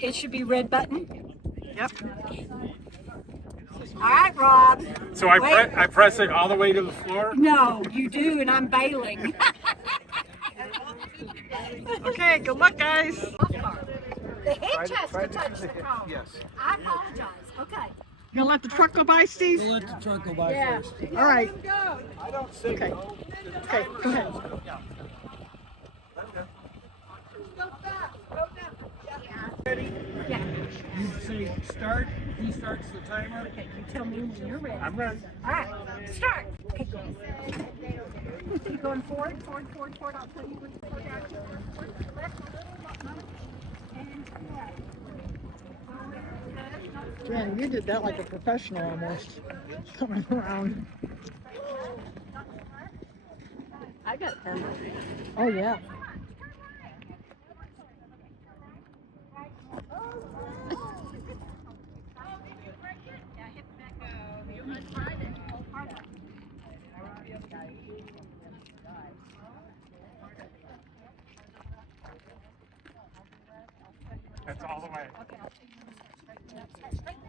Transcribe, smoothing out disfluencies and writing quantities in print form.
It should be red button. Yep. All right, Rob. So I press it all the way to the floor? No, you do, and I'm bailing. Okay, good luck, guys. The hitch has to touch the car. Yes. I apologize. Okay. You gonna let the truck go by, Steve? We'll let the truck go by first. All right. I don't see. Okay. Okay, go ahead. Yeah. You say start, he starts the timer. Okay, you tell me when you're ready. I'm ready. All right, start. Okay, go. You're going forward. I'll tell you when to go down. Forward, left, and left. Yeah, you did that like a professional almost. Coming around. I got turned. Oh, yeah. That's all the way. Okay, I'll take you straight.